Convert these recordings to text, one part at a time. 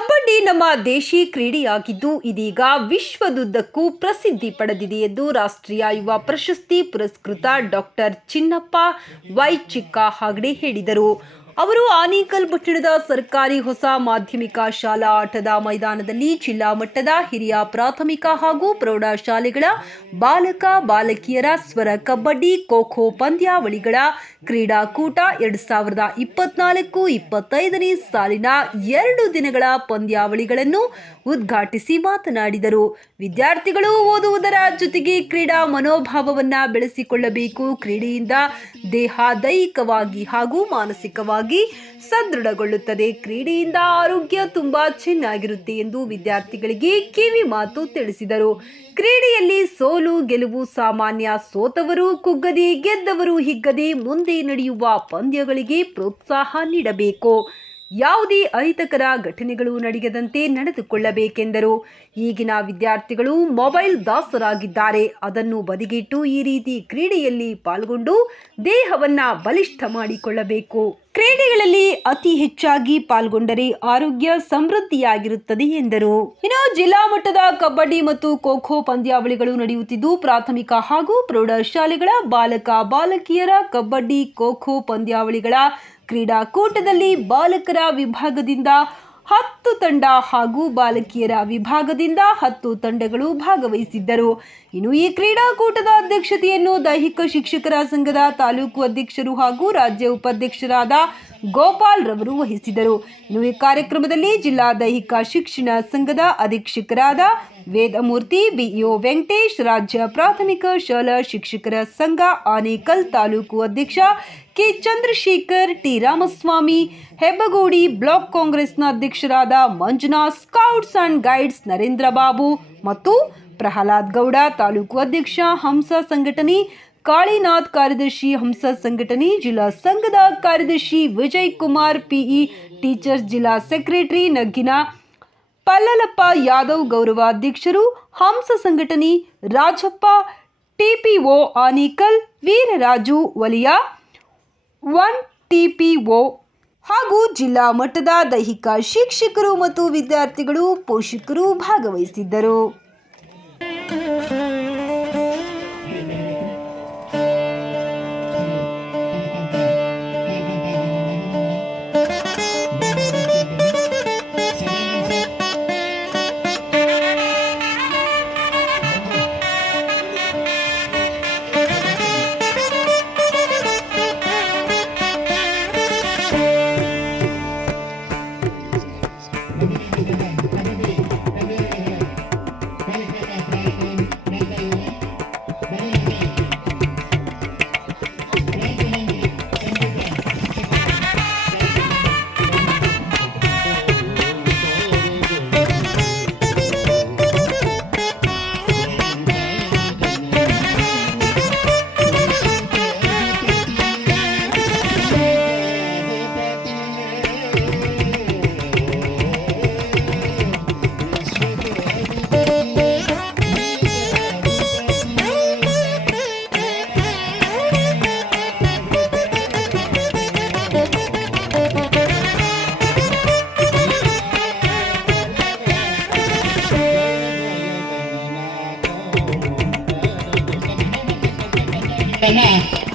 ಕಬಡ್ಡಿ ನಮ್ಮ ದೇಶಿ ಕ್ರೀಡೆಯಾಗಿದ್ದು ಇದೀಗ ವಿಶ್ವದುದ್ದಕ್ಕೂ ಪ್ರಸಿದ್ಧಿ ಪಡೆದಿದೆ ಎಂದು ರಾಷ್ಟ್ರೀಯ ಯುವ ಪ್ರಶಸ್ತಿ ಪುರಸ್ಕೃತ ಡಾಕ್ಟರ್ ಚಿನ್ನಪ್ಪ ವೈ ಚಿಕ್ಕ ಹೆಗಡೆ ಹೇಳಿದರು. ಅವರು ಆನೇಕಲ್ ಪಟ್ಟಣದ ಸರ್ಕಾರಿ ಹೊಸ ಮಾಧ್ಯಮಿಕ ಶಾಲಾ ಆಟದ ಮೈದಾನದಲ್ಲಿ ಜಿಲ್ಲಾ ಮಟ್ಟದ ಹಿರಿಯ ಪ್ರಾಥಮಿಕ ಹಾಗೂ ಪ್ರೌಢಶಾಲೆಗಳ ಬಾಲಕ ಬಾಲಕಿಯರ ಸ್ವರ ಕಬಡ್ಡಿ ಖೋ-ಖೋ ಪಂದ್ಯಾವಳಿಗಳ ಕ್ರೀಡಾಕೂಟ 2024-25ನೇ ಸಾಲಿನ 2 ದಿನಗಳ ಪಂದ್ಯಾವಳಿಗಳನ್ನು ಉದ್ಘಾಟಿಸಿ ಮಾತನಾಡಿದರು. ವಿದ್ಯಾರ್ಥಿಗಳು ಓದುವುದರ ಜೊತೆಗೆ ಕ್ರೀಡಾ ಮನೋಭಾವವನ್ನ ಬೆಳೆಸಿಕೊಳ್ಳಬೇಕು. ಕ್ರೀಡೆಯಿಂದ ದೇಹ ದೈಹಿಕವಾಗಿ ಹಾಗೂ ಮಾನಸಿಕವಾಗಿ ಸದೃಢಗೊಳ್ಳುತ್ತದೆ. ಕ್ರೀಡೆಯಿಂದ ಆರೋಗ್ಯ ತುಂಬಾ ಚೆನ್ನಾಗಿರುತ್ತೆ ಎಂದು ವಿದ್ಯಾರ್ಥಿಗಳಿಗೆ ಕಿವಿ ಮಾತು ತಿಳಿಸಿದರು. ಕ್ರೀಡೆಯಲ್ಲಿ ಸೋಲು ಗೆಲುವು ಸಾಮಾನ್ಯ. ಸೋತವರು ಕುಗ್ಗದೆ, ಗೆದ್ದವರು ಹಿಗ್ಗದೆ ಮುಂದೆ ನಡೆಯುವ ಪಂದ್ಯಗಳಿಗೆ ಪ್ರೋತ್ಸಾಹ ನೀಡಬೇಕು. ಯಾವುದೇ ಅಹಿತಕರ ಘಟನೆಗಳು ನಡೆಯದಂತೆ ನಡೆದುಕೊಳ್ಳಬೇಕೆಂದರು. ಈಗಿನ ವಿದ್ಯಾರ್ಥಿಗಳು ಮೊಬೈಲ್ ದಾಸರಾಗಿದ್ದಾರೆ. ಅದನ್ನು ಬದಿಗಿಟ್ಟು ಈ ರೀತಿ ಕ್ರೀಡೆಯಲ್ಲಿ ಪಾಲ್ಗೊಂಡು ದೇಹವನ್ನ ಬಲಿಷ್ಠ ಮಾಡಿಕೊಳ್ಳಬೇಕು. ಕ್ರೀಡೆಗಳಲ್ಲಿ ಅತಿ ಹೆಚ್ಚಾಗಿ ಪಾಲ್ಗೊಂಡರೆ ಆರೋಗ್ಯ ಸಮೃದ್ಧಿಯಾಗಿರುತ್ತದೆ ಎಂದರು. ಇನ್ನು ಜಿಲ್ಲಾ ಮಟ್ಟದ ಕಬಡ್ಡಿ ಮತ್ತು ಖೋ-ಖೋ ಪಂದ್ಯಾವಳಿಗಳು ನಡೆಯುತ್ತಿದ್ದು, ಪ್ರಾಥಮಿಕ ಹಾಗೂ ಪ್ರೌಢಶಾಲೆಗಳ ಬಾಲಕ ಬಾಲಕಿಯರ ಕಬಡ್ಡಿ ಖೋ-ಖೋ ಪಂದ್ಯಾವಳಿಗಳ ಕ್ರೀಡಾಕೂಟದಲ್ಲಿ ಬಾಲಕರ ವಿಭಾಗದಿಂದ 10 ತಂಡ ಹಾಗೂ ಬಾಲಕಿಯರ ವಿಭಾಗದಿಂದ 10 ತಂಡಗಳು ಭಾಗವಹಿಸಿದ್ದರು. ಇನ್ನು ಈ ಕ್ರೀಡಾಕೂಟದ ಅಧ್ಯಕ್ಷತೆಯನ್ನು ದೈಹಿಕ ಶಿಕ್ಷಕರ ಸಂಘದ ತಾಲೂಕು ಅಧ್ಯಕ್ಷರು ಹಾಗೂ ರಾಜ್ಯ ಉಪಾಧ್ಯಕ್ಷರಾದ ಗೋಪಾಲ್ ರವರು ವಹಿಸಿದರು. ಇನ್ನು ಈ ಕಾರ್ಯಕ್ರಮದಲ್ಲಿ ಜಿಲ್ಲಾ ದೈಹಿಕ ಶಿಕ್ಷಣ ಸಂಘದ ಅಧೀಕ್ಷಕರಾದ ವೇದಮೂರ್ತಿ, ಬಿಇಒ ವೆಂಕಟೇಶ್, ರಾಜ್ಯ ಪ್ರಾಥಮಿಕ ಶಾಲಾ ಶಿಕ್ಷಕರ ಸಂಘ ಆನೇಕಲ್ ತಾಲೂಕು ಅಧ್ಯಕ್ಷ K Chandrashekhar, T Ramaswamy, Hebbagodi block ಕಾಂಗ್ರೆಸ್ನ ಅಧ್ಯಕ್ಷರಾದ Manjunath, scouts and guides Narendra Babu ಮತ್ತು ಪ್ರಹ್ಲಾದ್ ಗೌಡ, ತಾಲೂಕು ಅಧ್ಯಕ್ಷ ಹಂಸ ಸಂಘಟನೆ ಕಾಳಿನಾಥ್, ಕಾರ್ಯದರ್ಶಿ ಹಂಸ ಸಂಘಟನೆ, ಜಿಲ್ಲಾ ಸಂಘದ ಕಾರ್ಯದರ್ಶಿ ವಿಜಯ್ ಕುಮಾರ್, ಪಿಇ ಟೀಚರ್ಸ್, ಜಿಲ್ಲಾ ಸೆಕ್ರೆಟರಿ ನಗ್ಗಿನ ಪಲ್ಲಲಪ್ಪ ಯಾದವ್, ಗೌರವಾಧ್ಯಕ್ಷರು ಹಂಸ ಸಂಘಟನೆ ರಾಜಪ್ಪ, ಟಿಪಿಒ ಆನೇಕಲ್ ವೀರರಾಜು ವಲಿಯ 1 ಟಿಪಿಒ ಹಾಗೂ ಜಿಲ್ಲಾ ಮಟ್ಟದ ದೈಹಿಕ ಶಿಕ್ಷಕರು ಮತ್ತು ವಿದ್ಯಾರ್ಥಿಗಳು, ಪೋಷಕರು ಭಾಗವಹಿಸಿದ್ದರು.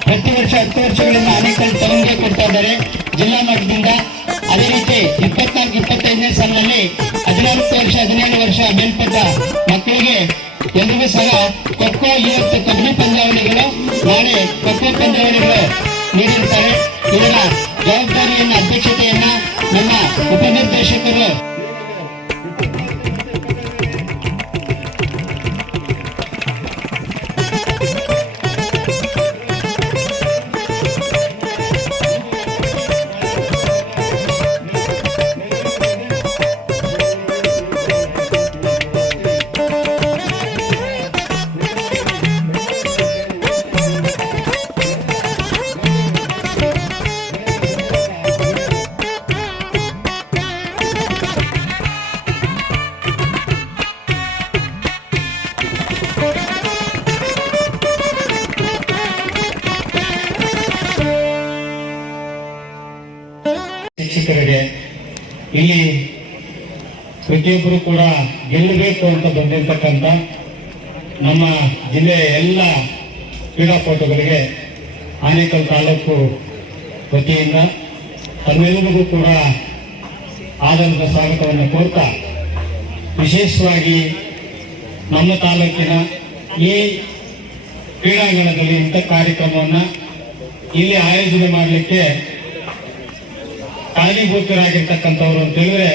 ಪ್ರತಿ ವರ್ಷ 10 ವರ್ಷಗಳಿಂದ ಆನೇಕಲ್ ಟೌನ್ಗೆ ಕೊಡ್ತಾ ಇದ್ದಾರೆ ಜಿಲ್ಲಾ ಮಟ್ಟದಿಂದ. ಅದೇ ರೀತಿ 24-25ನೇ ಸಾಲಿನಲ್ಲಿ 14 ವರ್ಷ 17 ವರ್ಷ ಮೇಲ್ಪಟ್ಟ ಮಕ್ಕಳಿಗೆ ಎಲ್ರಿಗೂ ಸಹ ಖೋ-ಖೋ, ಇವತ್ತು ಕಬಡ್ಡಿ ಪಂದ್ಯಾವಳಿಗಳು, ನಾಳೆ ಖೋ-ಖೋ ಪಂದ್ಯಾವಳಿಗಳು ನೀಡಿರ್ತಾರೆ. ಇದರ ಜವಾಬ್ದಾರಿಯನ್ನ ಅಧ್ಯಕ್ಷತೆಯನ್ನ ನಮ್ಮ ಉಪನಿರ್ದೇಶಕರು ಶಿಕ್ಷಕರಿಗೆ ಇಲ್ಲಿ ಪ್ರತಿಯೊಬ್ಬರು ಕೂಡ ಗೆಲ್ಲಬೇಕು ಅಂತ ಬಂದಿರತಕ್ಕಂಥ ನಮ್ಮ ಜಿಲ್ಲೆಯ ಎಲ್ಲ ಕ್ರೀಡಾಪಟುಗಳಿಗೆ ಆನೇಕಲ್ ತಾಲೂಕು ವತಿಯಿಂದ ತಮ್ಮೆಲ್ಲರಿಗೂ ಕೂಡ ಆಧಾರದ ಸ್ವಾಗತವನ್ನು ಕೋರ್ತಾ, ವಿಶೇಷವಾಗಿ ನಮ್ಮ ತಾಲೂಕಿನ ಈ ಕ್ರೀಡಾಂಗಣದಲ್ಲಿ ಇಂಥ ಕಾರ್ಯಕ್ರಮವನ್ನು ಇಲ್ಲಿ ಆಯೋಜನೆ ಮಾಡಲಿಕ್ಕೆ ಕಾರಣೀಭೂತರಾಗಿರ್ತಕ್ಕಂಥವ್ರು ಅಂತ ಹೇಳಿದ್ರೆ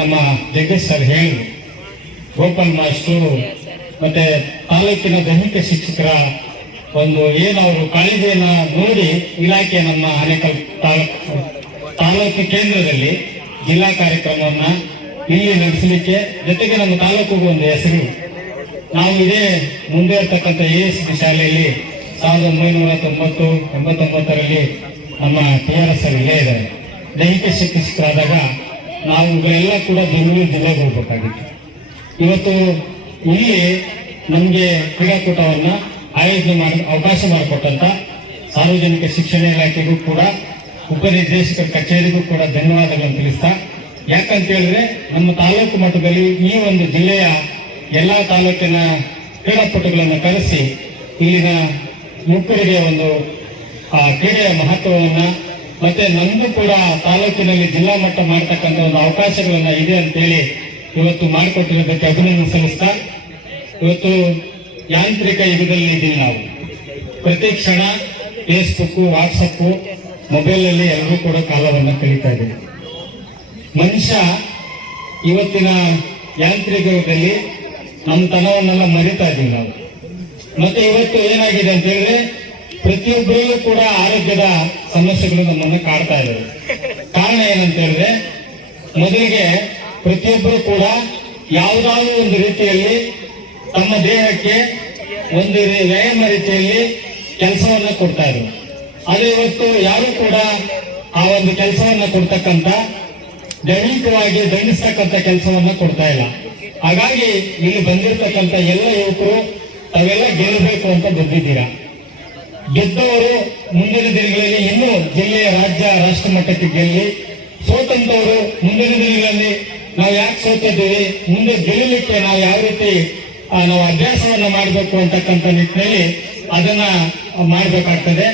ನಮ್ಮ ಜಗದೀಶ್ ಸರ್ ಹೇಳಿದ್ರು. ಗೋಪಾಲ್ ಮಾಸ್ಟ್ರು ಮತ್ತೆ ತಾಲೂಕಿನ ದೈಹಿಕ ಶಿಕ್ಷಕರ ಒಂದು ಏನವರು ಕಾಳಜಿಯನ್ನ ನೋಡಿ ಇಲಾಖೆ ನಮ್ಮ ಆನೇಕಲ್ ತಾಲೂಕು ಕೇಂದ್ರದಲ್ಲಿ ಜಿಲ್ಲಾ ಕಾರ್ಯಕ್ರಮವನ್ನ ಇಲ್ಲಿ ನಡೆಸಲಿಕ್ಕೆ, ಜೊತೆಗೆ ನಮ್ಮ ತಾಲೂಕಿಗೆ ಒಂದು ಹೆಸರು. ನಾವು ಇದೇ ಮುಂದೆ ಇರ್ತಕ್ಕಂಥ ASB ಶಾಲೆಯಲ್ಲಿ 1989 ನಮ್ಮ TRS ಇಲ್ಲೇ ಇದ್ದಾರೆ. ದೈಹಿಕ ಶಿಕ್ಷಕರಾದಾಗ ನಾವು ಇವೆಲ್ಲ ಕೂಡ ಬೆಂಗಳೂರು ಜಿಲ್ಲೆಗೆ ಹೋಗ್ಬೇಕಾಗಿತ್ತು. ಇವತ್ತು ಇಲ್ಲಿ ನಮಗೆ ಕ್ರೀಡಾಕೂಟವನ್ನ ಆಯೋಜನೆ ಮಾಡಿ ಅವಕಾಶ ಮಾಡಿಕೊಟ್ಟಂತ ಸಾರ್ವಜನಿಕ ಶಿಕ್ಷಣ ಇಲಾಖೆಗೂ ಕೂಡ, ಉಪನಿರ್ದೇಶಕರ ಕಚೇರಿಗೂ ಕೂಡ ಧನ್ಯವಾದಗಳನ್ನು ತಿಳಿಸ್ತಾ, ಯಾಕಂತ ಹೇಳಿದ್ರೆ ನಮ್ಮ ತಾಲೂಕು ಮಟ್ಟದಲ್ಲಿ ಈ ಒಂದು ಜಿಲ್ಲೆಯ ಎಲ್ಲಾ ತಾಲೂಕಿನ ಕ್ರೀಡಾಪಟುಗಳನ್ನು ಕರೆಸಿ ಇಲ್ಲಿನ ಯುವಕರಿಗೆ ಒಂದು ಕ್ರೀಡೆಯ ಮಹತ್ವವನ್ನ ಮತ್ತೆ ನಮ್ದು ಕೂಡ ತಾಲೂಕಿನಲ್ಲಿ ಜಿಲ್ಲಾ ಮಟ್ಟ ಮಾಡತಕ್ಕಂಥ ಒಂದು ಅವಕಾಶಗಳನ್ನ ಇದೆ ಅಂತೇಳಿ ಇವತ್ತು ಮಾಡಿಕೊಟ್ಟಿರೋದಕ್ಕೆ ಅಭಿನಂದನೆ ಸಲ್ಲಿಸ್ತಾ, ಇವತ್ತು ಯಾಂತ್ರಿಕ ಯುಗದಲ್ಲಿ ಇದ್ದೀವಿ ನಾವು. ಪ್ರತಿ ಕ್ಷಣ ಫೇಸ್ಬುಕ್, ವಾಟ್ಸಪ್, ಮೊಬೈಲ್ ಅಲ್ಲಿ ಎಲ್ಲರೂ ಕೂಡ ಕಾಲವನ್ನು ಕಳೀತಾ ಇದ್ದೀವಿ. ಮನುಷ್ಯ ಇವತ್ತಿನ ಯಾಂತ್ರಿಕ ಯುಗದಲ್ಲಿ ನಮ್ಮ ತನವನ್ನೆಲ್ಲ ಮರಿತಾ ಇದ್ದೀವಿ ನಾವು. ಮತ್ತೆ ಇವತ್ತು ಏನಾಗಿದೆ ಅಂತ ಹೇಳಿದ್ರೆ ಪ್ರತಿಯೊಬ್ಬರಿಗೂ ಕೂಡ ಆರೋಗ್ಯದ ಸಮಸ್ಯೆಗಳು ನಮ್ಮನ್ನು ಕಾಡ್ತಾ ಇದ್ದಾವೆ. ಕಾರಣ ಏನಂತ ಹೇಳಿದ್ರೆ, ಮೊದಲಿಗೆ ಪ್ರತಿಯೊಬ್ಬರು ಕೂಡ ಯಾವುದಾದ್ರೂ ಒಂದು ರೀತಿಯಲ್ಲಿ ತಮ್ಮ ದೇಹಕ್ಕೆ ಒಂದು ವ್ಯಾಯಾಮ ರೀತಿಯಲ್ಲಿ ಕೆಲಸವನ್ನ ಕೊಡ್ತಾ ಇದ್ರು. ಅದೇ ಇವತ್ತು ಯಾರು ಕೂಡ ಆ ಒಂದು ಕೆಲಸವನ್ನ ಕೊಡ್ತಕ್ಕಂಥ, ದೈಹಿಕವಾಗಿ ದಂಡಿಸ್ತಕ್ಕಂಥ ಕೆಲಸವನ್ನ ಕೊಡ್ತಾ ಇಲ್ಲ. ಹಾಗಾಗಿ ಇಲ್ಲಿ ಬಂದಿರತಕ್ಕಂಥ ಎಲ್ಲ ಯುವಕರು ತಾವೆಲ್ಲ ಗೆಲ್ಲಬೇಕು ಅಂತ ಬಂದಿದ್ದೀರಾ. ಗೆದ್ದವರು ಮುಂದಿನ ದಿನಗಳಲ್ಲಿ ಇನ್ನೂ ಜಿಲ್ಲೆಯ ರಾಜ್ಯ ರಾಷ್ಟ್ರ ಮಟ್ಟಕ್ಕೆ ಗೆಲ್ಲಿ, ಸೋತಂತವರು ಮುಂದಿನ ದಿನಗಳಲ್ಲಿ ನಾವು ಯಾಕೆ ಸೋತಿದ್ದೀವಿ, ಮುಂದೆ ಗೆಲ್ಲಲಿಕ್ಕೆ ನಾವು ಯಾವ ರೀತಿ ನಾವು ಅಭ್ಯಾಸವನ್ನ ಮಾಡಬೇಕು ಅಂತಕ್ಕಂಥ ನಿಟ್ಟಿನಲ್ಲಿ ಅದನ್ನ ಮಾಡಬೇಕಾಗ್ತದೆ.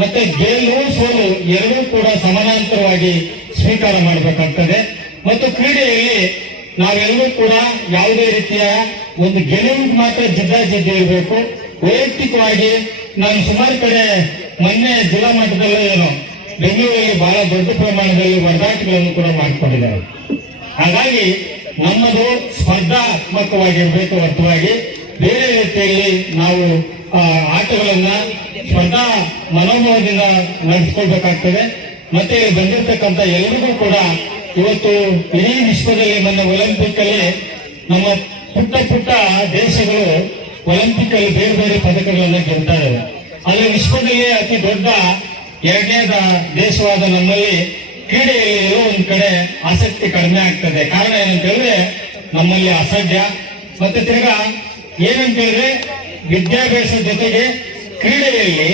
ಮತ್ತೆ ಗೆಲುವು ಸೋಲು ಎರಡೂ ಕೂಡ ಸಮಾನಾಂತರವಾಗಿ ಸ್ವೀಕಾರ ಮಾಡಬೇಕಾಗ್ತದೆ. ಮತ್ತು ಕ್ರೀಡೆಯಲ್ಲಿ ನಾವೆಲ್ಲರೂ ಕೂಡ ಯಾವುದೇ ರೀತಿಯ ಒಂದು ಗೆಲುವಿಗೆ ಮಾತ್ರ ಜಿದ್ದಾಜಿದ್ದಿ ಇರಬೇಕು. ವೈಯಕ್ತಿಕವಾಗಿ ನಾನು ಸುಮಾರು ಕಡೆ ಮೊನ್ನೆ ಜಿಲ್ಲಾ ಮಟ್ಟದಲ್ಲೂ ಏನೋ ಬೆಂಗಳೂರಲ್ಲಿ ಬಹಳ ದೊಡ್ಡ ಪ್ರಮಾಣದಲ್ಲಿ ಹೊರದಾಟಗಳನ್ನು ಕೂಡ ಮಾಡಿಕೊಂಡಿದ್ದಾರೆ. ಹಾಗಾಗಿ ನಮ್ಮದು ಸ್ಪರ್ಧಾತ್ಮಕವಾಗಿರ್ಬೇಕು ಹೊರತಾಗಿ ಬೇರೆ ರೀತಿಯಲ್ಲಿ ನಾವು ಆಟಗಳನ್ನ ಸ್ಪರ್ಧಾ ಮನೋಭಾವದಿಂದ ನಡೆಸ್ಕೊಳ್ಬೇಕಾಗ್ತದೆ. ಮತ್ತೆ ಬಂದಿರತಕ್ಕಂಥ ಎಲ್ಲರಿಗೂ ಕೂಡ ಇವತ್ತು ಇಡೀ ವಿಶ್ವದಲ್ಲಿ ಮೊನ್ನೆ ಒಲಿಂಪಿಕ್ ಅಲ್ಲಿ ನಮ್ಮ ಪುಟ್ಟ ಪುಟ್ಟ ದೇಶಗಳು ಒಲಿಂಪಿಕ್ ಅಲ್ಲಿ ಬೇರೆ ಬೇರೆ ಪದಕಗಳನ್ನ ಗೆಲ್ತಾ ಇದ್ದಾರೆ. ಆದರೆ ವಿಶ್ವದಲ್ಲಿಯೇ ಅತಿ ದೊಡ್ಡ ಎರಡನೇದ ದೇಶವಾದ ನಮ್ಮಲ್ಲಿ ಕ್ರೀಡೆಯಲ್ಲಿ ಎಲ್ಲೋ ಒಂದ್ ಕಡೆ ಆಸಕ್ತಿ ಕಡಿಮೆ ಆಗ್ತದೆ. ಕಾರಣ ಏನಂತ ಹೇಳಿದ್ರೆ ನಮ್ಮಲ್ಲಿ ಅಸಾಧ್ಯ. ಮತ್ತೆ ತಿರ್ಗಾ ಏನಂತ ಹೇಳಿದ್ರೆ ವಿದ್ಯಾಭ್ಯಾಸದ ಜೊತೆಗೆ ಕ್ರೀಡೆಯಲ್ಲಿ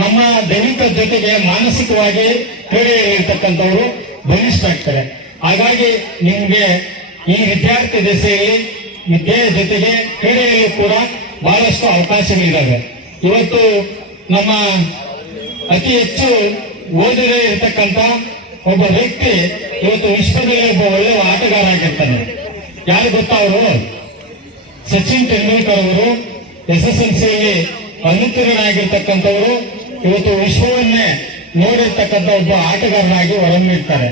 ನಮ್ಮ ದೈಹಿಕ ಜೊತೆಗೆ ಮಾನಸಿಕವಾಗಿ ಕ್ರೀಡೆಯಲ್ಲಿ ಇರ್ತಕ್ಕಂಥವ್ರು ಬಲಿಷ್ಠ ಆಗ್ತಾರೆ. ಹಾಗಾಗಿ ನಿಮ್ಗೆ ಈ ವಿದ್ಯಾರ್ಥಿ ದಶೆಯಲ್ಲಿ ವಿದ್ಯೆಯ ಜೊತೆಗೆ ಕ್ರೀಡೆಯಲ್ಲೂ ಕೂಡ ಬಹಳಷ್ಟು ಅವಕಾಶಗಳಿದ್ದಾವೆ. ಇವತ್ತು ನಮ್ಮ ಅತಿ ಹೆಚ್ಚು ಓದದೇ ಇರತಕ್ಕಂಥ ಒಬ್ಬ ವ್ಯಕ್ತಿ ಇವತ್ತು ವಿಶ್ವದಲ್ಲಿ ಒಬ್ಬ ಒಳ್ಳೆಯ ಆಟಗಾರ ಆಗಿರ್ತಾನೆ. ಯಾರು ಗೊತ್ತಾ ಅವರು? ಸಚಿನ್ ತೆಂಡೂಲ್ಕರ್ ಅವರು SSLCಯಲ್ಲಿ ಅನುತ್ತೀರ್ಣರಾಗಿರ್ತಕ್ಕಂಥವರು ಇವತ್ತು ವಿಶ್ವವನ್ನೇ ನೋಡಿರ್ತಕ್ಕಂಥ ಒಬ್ಬ ಆಟಗಾರನಾಗಿ ಹೊರಹೊಮ್ಮಿರ್ತಾರೆ.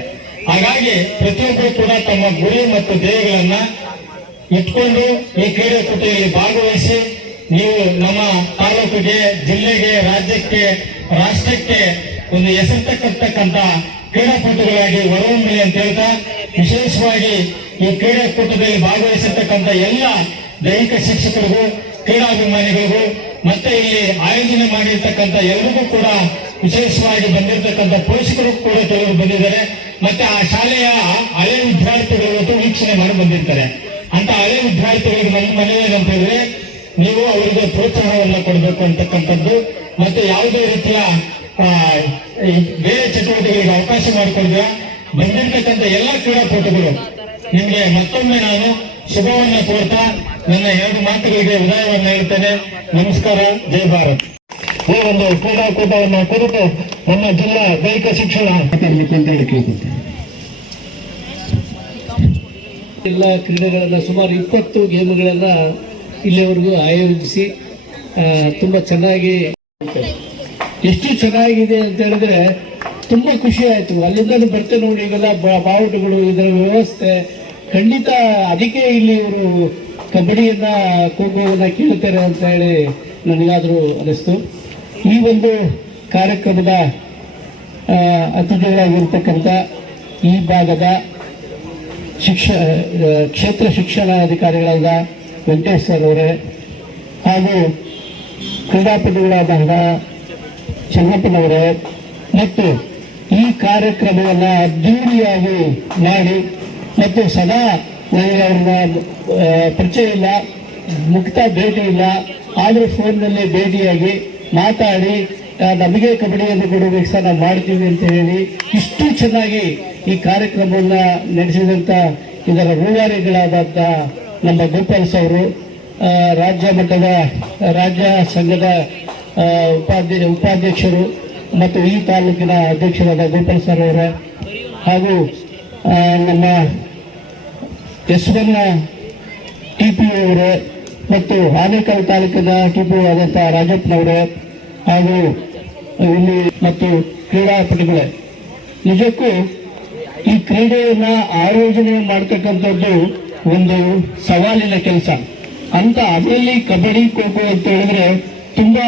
ಹಾಗಾಗಿ ಪ್ರತಿಯೊಬ್ಬರು ಕೂಡ ತಮ್ಮ ಗುರಿ ಮತ್ತು ಧ್ಯೇಯಗಳನ್ನ ಇಟ್ಕೊಂಡು ಈ ಕ್ರೀಡಾಕೂಟದಲ್ಲಿ ಭಾಗವಹಿಸಿ ನೀವು ನಮ್ಮ ತಾಲೂಕಿಗೆ, ಜಿಲ್ಲೆಗೆ, ರಾಜ್ಯಕ್ಕೆ, ರಾಷ್ಟ್ರಕ್ಕೆ ಒಂದು ಹೆಸರು ತಕ್ಕಂತ ಕ್ರೀಡಾಪಟುಗಳಾಗಿ ಹೊರಹೊಮ್ಮಿ ಅಂತ ಹೇಳ್ತಾ, ವಿಶೇಷವಾಗಿ ಈ ಕ್ರೀಡಾಕೂಟದಲ್ಲಿ ಭಾಗವಹಿಸಿರ್ತಕ್ಕಂಥ ಎಲ್ಲ ದೈಹಿಕ ಶಿಕ್ಷಕರಿಗೂ, ಕ್ರೀಡಾಭಿಮಾನಿಗಳಿಗೂ, ಮತ್ತೆ ಇಲ್ಲಿ ಆಯೋಜನೆ ಮಾಡಿರ್ತಕ್ಕಂಥ ಎಲ್ಲರಿಗೂ ಕೂಡ, ವಿಶೇಷವಾಗಿ ಬಂದಿರತಕ್ಕಂಥ ಪೋಷಕರು ಕೂಡ ಕೆಲವರು ಬಂದಿದ್ದಾರೆ. ಮತ್ತೆ ಆ ಶಾಲೆಯ ಹಳೆ ವಿದ್ಯಾರ್ಥಿಗಳು ಇವತ್ತು ವೀಕ್ಷಣೆ ಮಾಡಿ ಬಂದಿರ್ತಾರೆ. ಅಂತ ಹಳೆ ವಿದ್ಯಾರ್ಥಿಗಳಿಗೆ ನನ್ನ ಮನವಿ ಏನಂತ ಹೇಳಿದ್ರೆ, ನೀವು ಅವರಿಗೆ ಪ್ರೋತ್ಸಾಹವನ್ನ ಕೊಡಬೇಕು ಅಂತಕ್ಕಂಥದ್ದು. ಮತ್ತೆ ಯಾವುದೇ ರೀತಿಯ ಬೇರೆ ಚಟುವಟಿಕೆಗಳಿಗೆ ಅವಕಾಶ ಮಾಡಿಕೊಡ್ತೀರಾ. ಬಂದಿರತಕ್ಕಂಥ ಎಲ್ಲ ಕ್ರೀಡಾಪಟುಗಳು ನಿಮಗೆ ಮತ್ತೊಮ್ಮೆ ನಾನು ಶುಭವನ್ನ ಕೋರ್ತಾ ನನ್ನ 2 ಮಾತುಗಳಿಗೆ ವಿದಾಯವನ್ನು ಹೇಳ್ತೇನೆ. ನಮಸ್ಕಾರ, ಜೈ ಭಾರತ್. ಈ ಒಂದು ಕ್ರೀಡಾಕೂಟವನ್ನು ಕುರಿತು ನಮ್ಮ ಜಿಲ್ಲಾ ದೈಹಿಕ ಶಿಕ್ಷಣ ಮಾತಾಡಲಿಕ್ಕೆ ಅಂತ ಹೇಳಿ ಕೇಳ್ಕೊಳ್ತೇನೆ. ಎಲ್ಲ ಕ್ರೀಡೆಗಳನ್ನ ಸುಮಾರು 20 ಗೇಮ್ಗಳನ್ನ ಇಲ್ಲಿವರೆಗೂ ಆಯೋಜಿಸಿ ತುಂಬ ಚೆನ್ನಾಗಿ, ಎಷ್ಟು ಚೆನ್ನಾಗಿದೆ ಅಂತ ಹೇಳಿದ್ರೆ ತುಂಬ ಖುಷಿ ಆಯಿತು. ಅಲ್ಲಿಂದ ಬರ್ತೇ ನೋಡಿ, ಈಗೆಲ್ಲ ಬಾವುಟಗಳು, ಇದರ ವ್ಯವಸ್ಥೆ ಖಂಡಿತ ಅದಕ್ಕೆ ಇಲ್ಲಿ ಇವರು ಕಬಡ್ಡಿಯನ್ನ ಖೋ ಖೋವನ್ನ ಕೇಳ್ತಾರೆ ಅಂತ ಹೇಳಿ ನನಗಾದರೂ ಅನಿಸ್ತು. ಈ ಒಂದು ಕಾರ್ಯಕ್ರಮದ ಅತಿಥಿಗಳಾಗಿರ್ತಕ್ಕಂಥ ಈ ಭಾಗದ ಕ್ಷೇತ್ರ ಶಿಕ್ಷಣಾಧಿಕಾರಿಗಳಾದ ವೆಂಕಟೇಶ್ ಸರ್ ಅವರೇ ಹಾಗೂ ಕ್ರೀಡಾಪಟುಗಳಾದ ಚೆನ್ನಪ್ಪನವರೇ ಮತ್ತು ಈ ಕಾರ್ಯಕ್ರಮವನ್ನು ಅದ್ದೂರಿಯಾಗಿ ಮಾಡಿ ಮತ್ತು ಸದಾ ನನಗೆ ಅವ್ರನ್ನ ಪರಿಚಯ ಇಲ್ಲ, ಮುಕ್ತ ಭೇಟಿ ಇಲ್ಲ, ಆದರೂ ಫೋನ್ನಲ್ಲಿ ಭೇಟಿಯಾಗಿ ಮಾತಾಡಿ ನಮಗೆ ಕಬಡ್ಡಿಯನ್ನು ಕೊಡಬೇಕು ಸರ್, ನಾವು ಮಾಡ್ತೀವಿ ಅಂತ ಹೇಳಿ ಇಷ್ಟು ಚೆನ್ನಾಗಿ ಈ ಕಾರ್ಯಕ್ರಮವನ್ನ ನಡೆಸಿದಂಥ ಇದರ ರೂವಾರಿಗಳಾದಂಥ ನಮ್ಮ ಗೋಪಾಲ್ಸ್ ಅವರು, ರಾಜ್ಯ ಮಟ್ಟದ ರಾಜ್ಯ ಸಂಘದ ಉಪಾಧ್ಯಕ್ಷರು ಮತ್ತು ಈ ತಾಲೂಕಿನ ಅಧ್ಯಕ್ಷರಾದ ಗೋಪಾಲ್ ಸರ್ ಅವರ ಹಾಗೂ ನಮ್ಮ ಯಶವಂತ ಟಿಪಿ ಅವರೇ ಮತ್ತು ಆನೇಕಲ್ ತಾಲೂಕಿನ ಟಿಪಿ ಆದಂಥ ರಾಜಪ್ಪನವರೇ ಹಾಗೂ ಇಲ್ಲಿ ಮತ್ತು ಕ್ರೀಡಾಪಟುಗಳೇ, ನಿಜಕ್ಕೂ ಈ ಕ್ರೀಡೆಯನ್ನ ಆಯೋಜನೆ ಮಾಡ್ತಕ್ಕಂಥದ್ದು ಒಂದು ಸವಾಲಿನ ಕೆಲಸ ಅಂತ. ಅದರಲ್ಲಿ ಕಬಡ್ಡಿ ಖೋ ಖೋ ಅಂತ ಹೇಳಿದ್ರೆ ತುಂಬಾ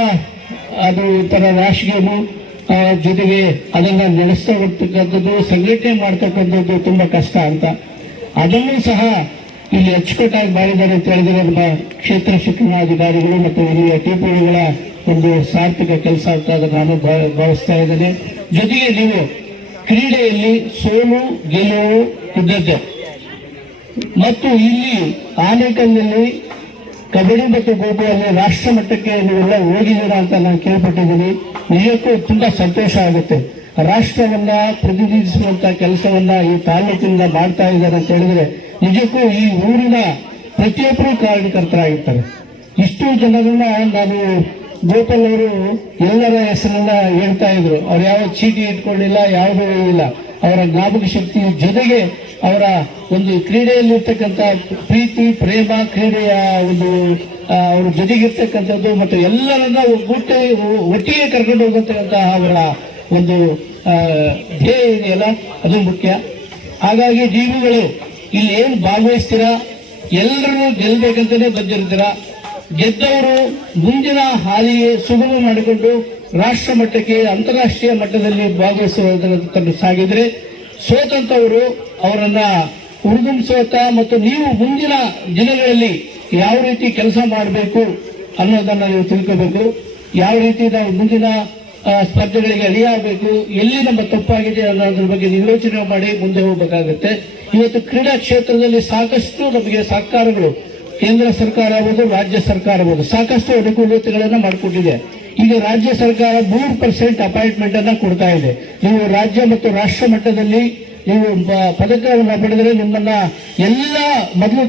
ಅದು ಒಂಥರ ರ್ಯಾಶ್ ಗೇಮು, ಜೊತೆಗೆ ಅದನ್ನ ನಡೆಸ್ತಾ ಹೋಗ್ತಕ್ಕಂಥದ್ದು, ಸಂಘಟನೆ ಮಾಡ್ತಕ್ಕಂಥದ್ದು ತುಂಬಾ ಕಷ್ಟ ಅಂತ. ಅದನ್ನು ಸಹ ಇಲ್ಲಿ ಅಚ್ಚುಕಟ್ಟಾಗಿ ಮಾಡಿದ್ದಾರೆ ಅಂತ ಹೇಳಿದರೆ ನಮ್ಮ ಕ್ಷೇತ್ರ ಶಿಕ್ಷಣಾಧಿಕಾರಿಗಳು ಮತ್ತು ಹಿರಿಯ ಟಿಪಿಗಳ ಒಂದು ಸಾರ್ಥಕ ಕೆಲಸ ಅಂತ ನಾನು ಭಾವಿಸ್ತಾ ಇದ್ದೇನೆ. ಜೊತೆಗೆ ನೀವು ಕ್ರೀಡೆಯಲ್ಲಿ ಸೋಲು ಗೆಲುವು ಇದ್ದದ್ದೇ ಮತ್ತು ಇಲ್ಲಿ ಆನೇಕಲ್ನಲ್ಲಿ ಕಬಡ್ಡಿ ಮತ್ತು ಖೋ ಖೋ ಅಲ್ಲಿ ರಾಷ್ಟ್ರ ಮಟ್ಟಕ್ಕೆ ನೀವೆಲ್ಲ ಹೋಗಿದ್ದೀರಾ ಅಂತ ನಾನು ಕೇಳ್ಪಟ್ಟಿದ್ದೀನಿ. ನಿಜಕ್ಕೂ ತುಂಬಾ ಸಂತೋಷ ಆಗುತ್ತೆ. ರಾಷ್ಟ್ರವನ್ನ ಪ್ರತಿನಿಧಿಸುವಂತ ಕೆಲಸವನ್ನ ಈ ತಾಲೂಕಿನಿಂದ ಮಾಡ್ತಾ ಇದ್ದಾರೆ ಅಂತ ಹೇಳಿದ್ರೆ ನಿಜಕ್ಕೂ ಈ ಊರಿನ ಪ್ರತಿಯೊಬ್ಬರು ಕಾರ್ಯಕರ್ತರಾಗಿರ್ತಾರೆ. ಇಷ್ಟು ಜನರನ್ನ ನಾನು ಗೋಪಾಲ್ ಅವರು ಎಲ್ಲರ ಹೆಸರನ್ನ ಹೇಳ್ತಾ ಇದ್ರು. ಅವ್ರು ಯಾವ ಚೀಟಿ ಇಟ್ಕೊಳ್ಳಿಲ್ಲ, ಯಾವುದೂ ಇಲ್ಲ. ಅವರ ಜ್ಞಾಪಕ ಶಕ್ತಿ ಜೊತೆಗೆ ಅವರ ಒಂದು ಕ್ರೀಡೆಯಲ್ಲಿರ್ತಕ್ಕಂಥ ಪ್ರೀತಿ ಪ್ರೇಮ, ಕ್ರೀಡೆಯ ಒಂದು ಅವ್ರ ಜೊತೆಗಿರ್ತಕ್ಕಂಥದ್ದು ಮತ್ತು ಎಲ್ಲರನ್ನ ಒಟ್ಟಿಗೆ ಕರ್ಕೊಂಡು ಹೋಗತಕ್ಕಂತಹ ಅವರ ಒಂದು ಧ್ಯೇಯ ಇದೆಯಲ್ಲ, ಅದು ಮುಖ್ಯ. ಹಾಗಾಗಿ ಜೀವಿಗಳು ಇಲ್ಲಿ ಏನು ಭಾಗವಹಿಸ್ತೀರಾ, ಎಲ್ಲರೂ ಗೆಲ್ಬೇಕಂತಾನೆ ಬಂದಿರ್ತೀರಾ. ಗೆದ್ದವರು ಮುಂದಿನ ಹಾದಿಗೆ ಸುಗಮ ಮಾಡಿಕೊಂಡು ರಾಷ್ಟ್ರ ಮಟ್ಟಕ್ಕೆ, ಅಂತಾರಾಷ್ಟ್ರೀಯ ಮಟ್ಟದಲ್ಲಿ ಭಾಗವಹಿಸುವುದನ್ನು ಸಾಗಿದ್ರೆ, ಸೋತಂತವರು ಅವರನ್ನ ಹುರಿದುಂಬಿಸುವಂತ ಮತ್ತು ನೀವು ಮುಂದಿನ ದಿನಗಳಲ್ಲಿ ಯಾವ ರೀತಿ ಕೆಲಸ ಮಾಡಬೇಕು ಅನ್ನೋದನ್ನ ನೀವು ತಿಳ್ಕೋಬೇಕು. ಯಾವ ರೀತಿ ನಾವು ಮುಂದಿನ ಸ್ಪರ್ಧೆಗಳಿಗೆ ಅಣಿಯಾಗಬೇಕು, ಎಲ್ಲಿ ನಮ್ಮ ತಪ್ಪಾಗಿದೆ ಅನ್ನೋದ್ರ ಬಗ್ಗೆ ನಿರ್ಯೋಚನೆ ಮಾಡಿ ಮುಂದೆ ಹೋಗಬೇಕಾಗುತ್ತೆ. ಇವತ್ತು ಕ್ರೀಡಾ ಕ್ಷೇತ್ರದಲ್ಲಿ ಸಾಕಷ್ಟು ನಮಗೆ ಸರ್ಕಾರಗಳು, ಕೇಂದ್ರ ಸರ್ಕಾರ ಆಗ್ಬೋದು, ರಾಜ್ಯ ಸರ್ಕಾರ ಆಗ್ಬೋದು, ಸಾಕಷ್ಟು ಅನುಕೂಲತೆಗಳನ್ನ ಮಾಡಿಕೊಟ್ಟಿದೆ. ಈಗ ರಾಜ್ಯ ಸರ್ಕಾರ 3% ಅಪಾಯಿಂಟ್ಮೆಂಟ್ ಅನ್ನ ಕೊಡ್ತಾ ಇದೆ. ನೀವು ರಾಜ್ಯ ಮತ್ತು ರಾಷ್ಟ್ರ ಮಟ್ಟದಲ್ಲಿ ನೀವು ಪದಕವನ್ನು ಪಡೆದರೆ ನಿಮ್ಮನ್ನ ಎಲ್ಲ ಮೊದಲು